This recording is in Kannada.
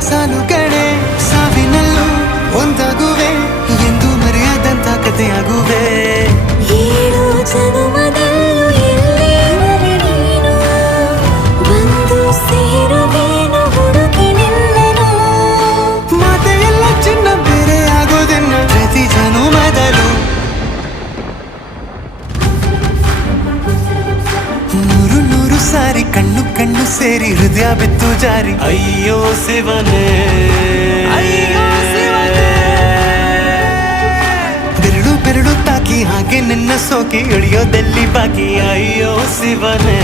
ಸಾಲು ಕಡೆ ಸಾವಿನಲ್ಲೂ ಒಂದಾಗುವೆ ಎಂದು ಮರೆಯದಂತ ಕಥೆಯಾಗುವೆ. ಏಳು ಜನುಮದಲ್ಲೂ ಎಲ್ಲಿರುವೆ ನೀನು, ಬಂದು ಸೇರುವೇನು ಹುಡುಕಿ ನಿನ್ನನು. ಮಾತೆಲ್ಲ ಚಿನ್ನ ಬೇರೆ ಆಗೋದೆನ್ನ ಪ್ರತಿ ಜನುಮದಲ್ಲೂ. ನೂರು ನೂರು ಸಾರಿ ಕಣ್ಣು ಕಣ್ಣು ಸೇರಿ ಹೃದಯ ಬಿತ್ತು ಜಾರಿ. ಅಯ್ಯೋ ಶಿವನೇ, ಬೆರಳು ಬೆರಳು ತಾಕಿ ಹಾಗೆ ನಿನ್ನ ಸೋಕಿ ಇಳಿಯೋದೆಲ್ಲಿ ಬಾಕಿ. ಅಯ್ಯೋ ಶಿವನೇ.